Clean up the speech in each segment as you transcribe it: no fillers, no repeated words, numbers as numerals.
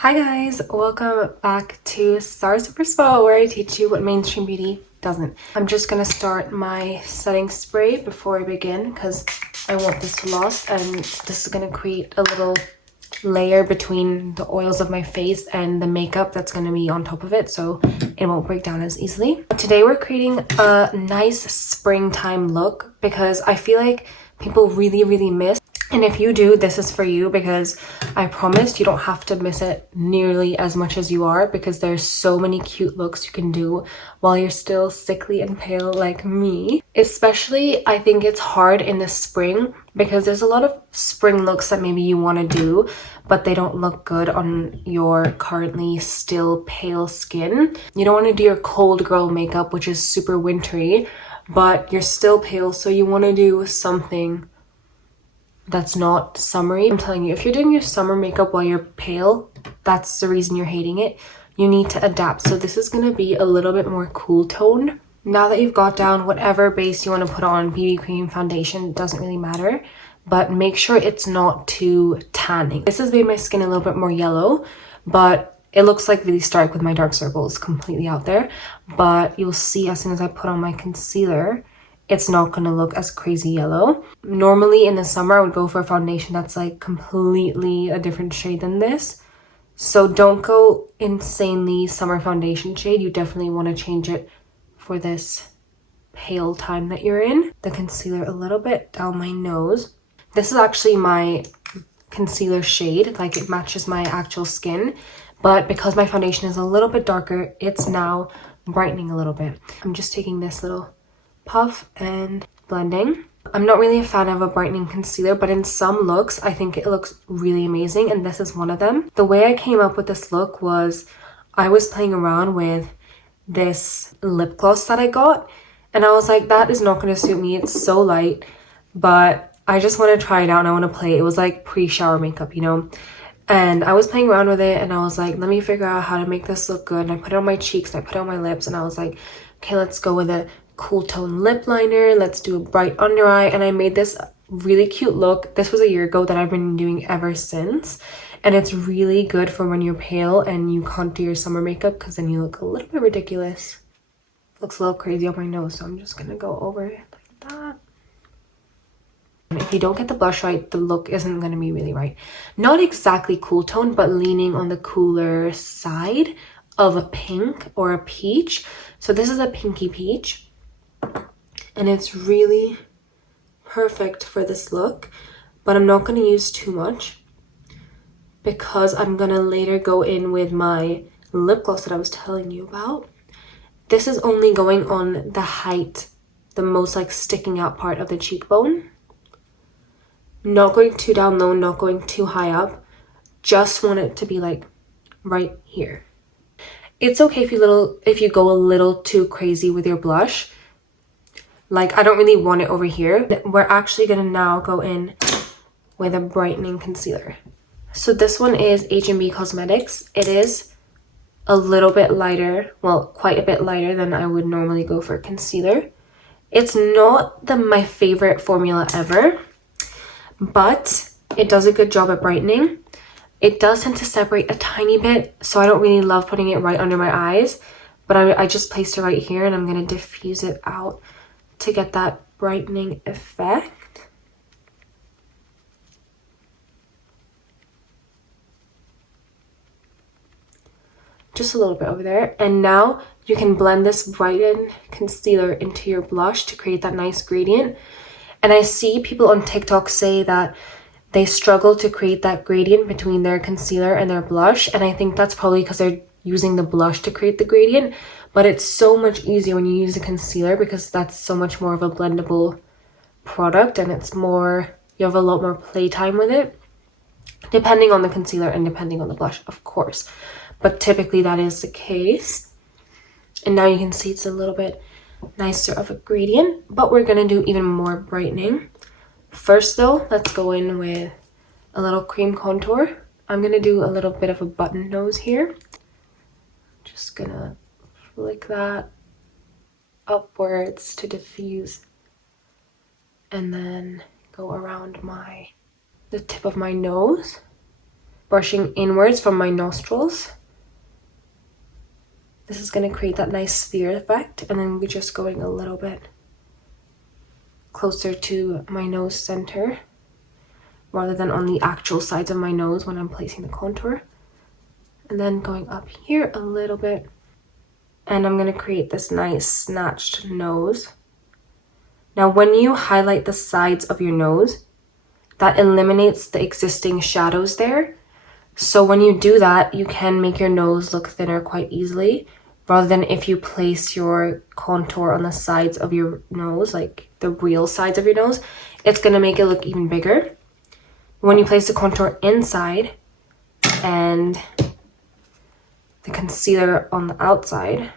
Hi guys, welcome back to Stars Super Swirl, where I teach you what mainstream beauty doesn't. I'm just gonna start my setting spray before I begin because I want this to last, and this is gonna create a little layer between the oils of my face and the makeup that's gonna be on top of it, so it won't break down as easily. Today we're creating a nice springtime look because I feel like people really miss. And if you do, this is for you because I promise you don't have to miss it nearly as much as you are, because there's so many cute looks you can do while you're still sickly and pale like me. Especially, I think it's hard in the spring because there's a lot of spring looks that maybe you want to do, but they don't look good on your currently still pale skin. You don't want to do your cold girl makeup, which is super wintry, but you're still pale, so you want to do something that's not summery. I'm telling you, if you're doing your summer makeup while you're pale, that's the reason you're hating it. You need to adapt. So this is going to be a little bit more cool toned. Now that you've got down whatever base you want to put on, BB cream, foundation, doesn't really matter, but make sure it's not too tanning. This has made my skin a little bit more yellow, but it looks like really stark with my dark circles completely out there. But you'll see as soon as I put on my concealer, it's not gonna look as crazy yellow. Normally in the summer, I would go for a foundation that's like completely a different shade than this. So don't go insanely summer foundation shade. You definitely want to change it for this pale time that you're in. The concealer a little bit down my nose. This is actually my concealer shade, like it matches my actual skin. But because my foundation is a little bit darker, it's now brightening a little bit. I'm just taking this little puff and blending. I'm not really a fan of a brightening concealer, but in some looks I think it looks really amazing, and this is one of them. The way I came up with this look was I was playing around with this lip gloss that I got, and I was like, that is not going to suit me, it's so light, but I just want to try it out and I want to play. It was like pre-shower makeup, you know, and I was playing around with it and I was like, let me figure out how to make this look good. And I put it on my cheeks and I put it on my lips, and I was like, okay, let's go with a cool tone lip liner, let's do a bright under eye. And I made this really cute look. This was a year ago that I've been doing ever since, and it's really good for when you're pale and you can't do your summer makeup, because then you look a little bit ridiculous. Looks a little crazy on my nose, so I'm just gonna go over it like that. And if you don't get the blush right, the look isn't gonna be really right. Not exactly cool tone, but leaning on the cooler side of a pink or a peach. So this is a pinky peach, and it's really perfect for this look, but I'm not going to use too much because I'm going to later go in with my lip gloss that I was telling you about. This is only going on the height, the most like sticking out part of the cheekbone. Not going too down low, not going too high up. Just want it to be like right here. It's okay if you go a little too crazy with your blush. Like, I don't really want it over here. We're actually gonna now go in with a brightening concealer. So this one is HNB Cosmetics. It is a little bit lighter, well, quite a bit lighter than I would normally go for concealer. It's not my favorite formula ever, but it does a good job at brightening. It does tend to separate a tiny bit, so I don't really love putting it right under my eyes, but I just placed it right here, and I'm gonna diffuse it out to get that brightening effect. Just a little bit over there. And now you can blend this brightened concealer into your blush to create that nice gradient. And I see people on TikTok say that they struggle to create that gradient between their concealer and their blush, and I think that's probably because they're using the blush to create the gradient. But it's so much easier when you use a concealer because that's so much more of a blendable product, and it's more, you have a lot more playtime with it, depending on the concealer and depending on the blush, of course, but typically that is the case. And now you can see it's a little bit nicer of a gradient, but we're gonna do even more brightening. First though, let's go in with a little cream contour. I'm gonna do a little bit of a button nose here. Just gonna flick that upwards to diffuse, and then go around the tip of my nose brushing inwards from my nostrils. This is going to create that nice sphere effect, and then we're just going a little bit closer to my nose center rather than on the actual sides of my nose when I'm placing the contour. And then going up here a little bit, and I'm going to create this nice snatched nose. Now when you highlight the sides of your nose, that eliminates the existing shadows there. So when you do that, you can make your nose look thinner quite easily, rather than if you place your contour on the sides of your nose, like the real sides of your nose, it's going to make it look even bigger. When you place the contour inside and the concealer on the outside,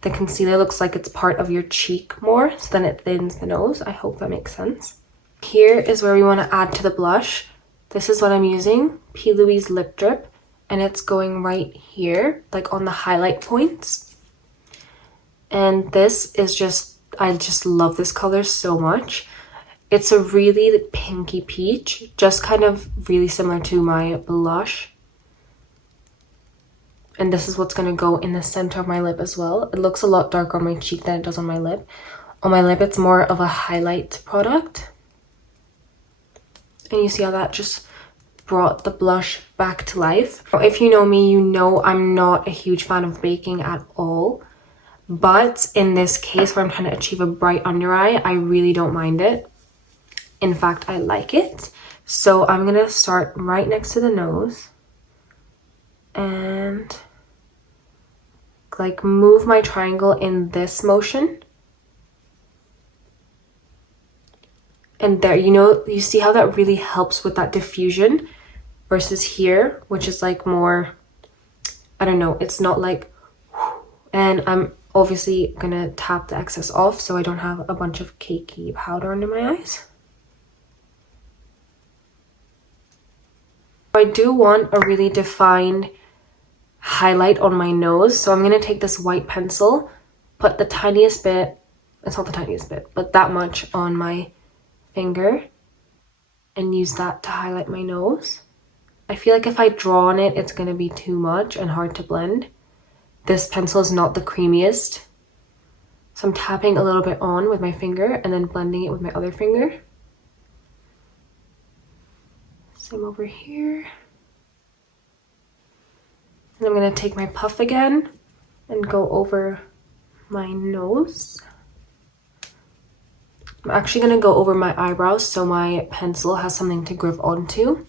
the concealer looks like it's part of your cheek more, so then it thins the nose. I hope that makes sense. Here is where we want to add to the blush. This is what I'm using, P. Louise Lip Drip, and it's going right here, like on the highlight points. And this is just, I just love this color so much. It's a really pinky peach, just kind of really similar to my blush. And this is what's going to go in the center of my lip as well. It looks a lot darker on my cheek than it does on my lip. On my lip, it's more of a highlight product. And you see how that just brought the blush back to life. If you know me, you know I'm not a huge fan of baking at all. But in this case, where I'm trying to achieve a bright under eye, I really don't mind it. In fact, I like it. So I'm going to start right next to the nose. And like move my triangle in this motion. And there, you know, you see how that really helps with that diffusion versus here, which is like more, I don't know, it's not like, and I'm obviously gonna tap the excess off so I don't have a bunch of cakey powder under my eyes. I do want a really defined highlight on my nose, so I'm gonna take this white pencil, put the tiniest bit, it's not the tiniest bit, but that much on my finger and use that to highlight my nose. I feel like if I draw on it, it's going to be too much and hard to blend. This pencil is not the creamiest, so I'm tapping a little bit on with my finger and then blending it with my other finger. Same over here. And I'm going to take my puff again and go over my nose. I'm actually going to go over my eyebrows so my pencil has something to grip onto.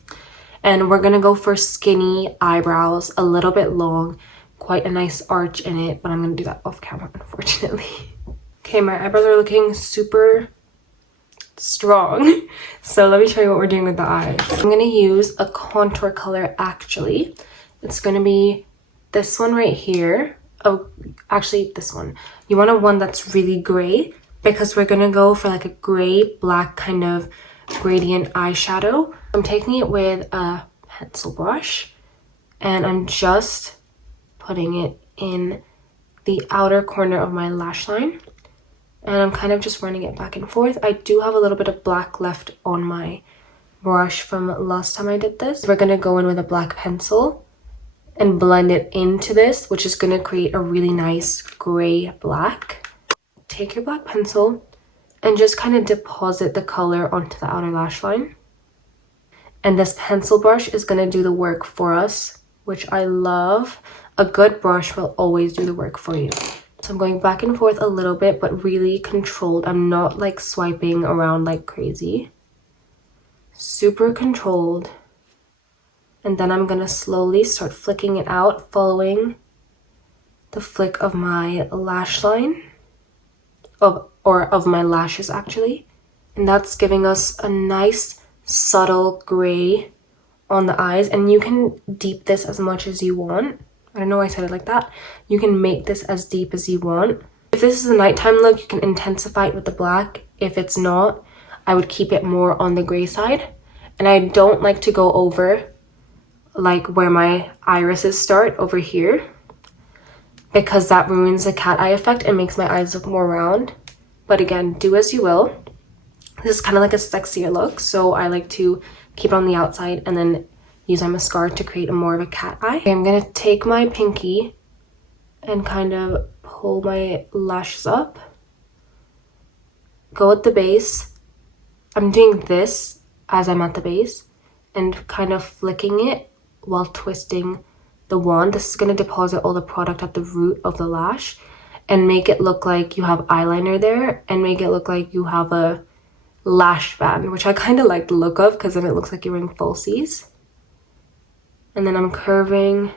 And we're going to go for skinny eyebrows, a little bit long, quite a nice arch in it, but I'm going to do that off camera, unfortunately. Okay, my eyebrows are looking super strong. So let me show you what we're doing with the eyes. I'm going to use a contour color actually. It's going to be this one right here. Oh, actually this one. You want a one that's really gray, because we're gonna go for like a gray black kind of gradient eyeshadow. I'm taking it with a pencil brush and I'm just putting it in the outer corner of my lash line, and I'm kind of just running it back and forth. I do have a little bit of black left on my brush from last time I did this. We're gonna go in with a black pencil and blend it into this, which is gonna create a really nice gray black. Take your black pencil and just kind of deposit the color onto the outer lash line. And this pencil brush is going to do the work for us, which I love. A good brush will always do the work for you. So I'm going back and forth a little bit, but really controlled. I'm not like swiping around like crazy. Super controlled. And then I'm going to slowly start flicking it out, following the flick of my lash line. Of my lashes actually, and that's giving us a nice subtle gray on the eyes. And you can deep this as much as you want. I don't know why I said it like that. You can make this as deep as you want. If this is a nighttime look, you can intensify it with the black. If it's not, I would keep it more on the gray side. And I don't like to go over like where my irises start over here, because that ruins the cat eye effect and makes my eyes look more round. But again, do as you will. This is kind of like a sexier look, so I like to keep it on the outside and then use my mascara to create a more of a cat eye. Okay, I'm gonna take my pinky and kind of pull my lashes up. Go at the base. I'm doing this as I'm at the base and kind of flicking it while twisting the wand. This is going to deposit all the product at the root of the lash and make it look like you have eyeliner there and make it look like you have a lash band, which I kind of like the look of because then it looks like you're wearing falsies. And then I'm curving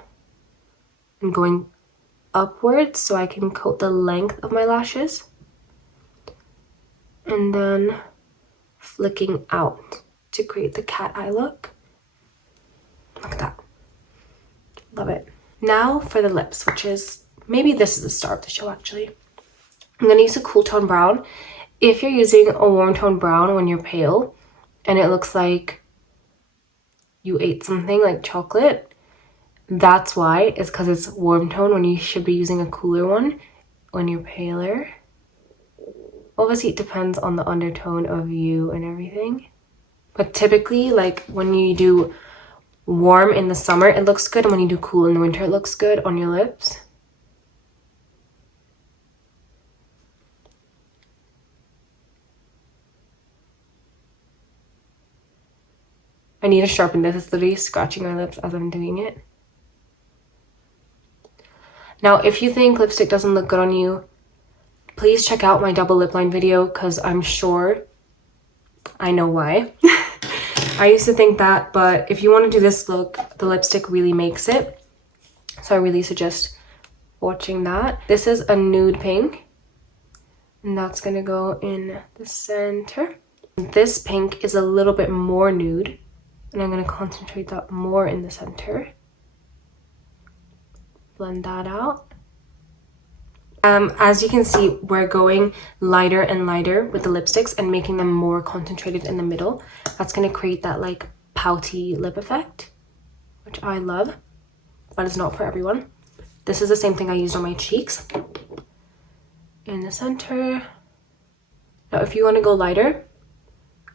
and going upwards so I can coat the length of my lashes. And then flicking out to create the cat eye look. Look at that. Love it. Now for the lips, which is, maybe this is the star of the show actually. I'm going to use a cool tone brown. If you're using a warm tone brown when you're pale and it looks like you ate something like chocolate, that's why. It's because it's warm tone when you should be using a cooler one when you're paler. Obviously, it depends on the undertone of you and everything. But typically, like when you do warm in the summer, it looks good. And when you do cool in the winter, it looks good on your lips. I need to sharpen this. It's literally scratching my lips as I'm doing it. Now, if you think lipstick doesn't look good on you, please check out my double lip line video because I'm sure I know why. I used to think that, but if you want to do this look, the lipstick really makes it. So I really suggest watching that. This is a nude pink, and that's going to go in the center. This pink is a little bit more nude, and I'm going to concentrate that more in the center. Blend that out. As you can see, we're going lighter and lighter with the lipsticks and making them more concentrated in the middle. That's going to create that like pouty lip effect, which I love, but it's not for everyone. This is the same thing I used on my cheeks. In the center. Now, if you want to go lighter,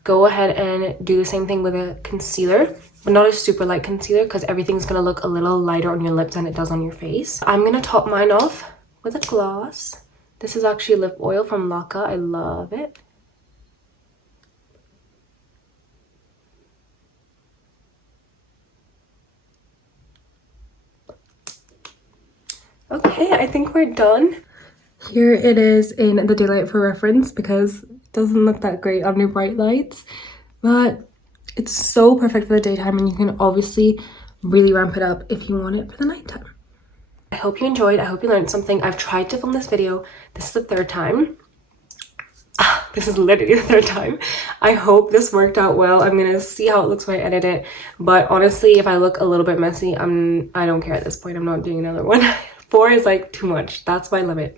go ahead and do the same thing with a concealer, but not a super light concealer because everything's going to look a little lighter on your lips than it does on your face. I'm going to top mine off with a gloss. This is actually lip oil from Laka. I love it. Okay, I think we're done. Here it is in the daylight for reference because it doesn't look that great under bright lights, but it's so perfect for the daytime and you can obviously really ramp it up if you want it for the nighttime. I hope you enjoyed. I hope you learned something. I've tried to film this video. This is the third time. This is literally the third time. I hope this worked out well. I'm gonna see how it looks when I edit it. But honestly, if I look a little bit messy, I don't care at this point. I'm not doing another one. 4 is like too much. That's my limit.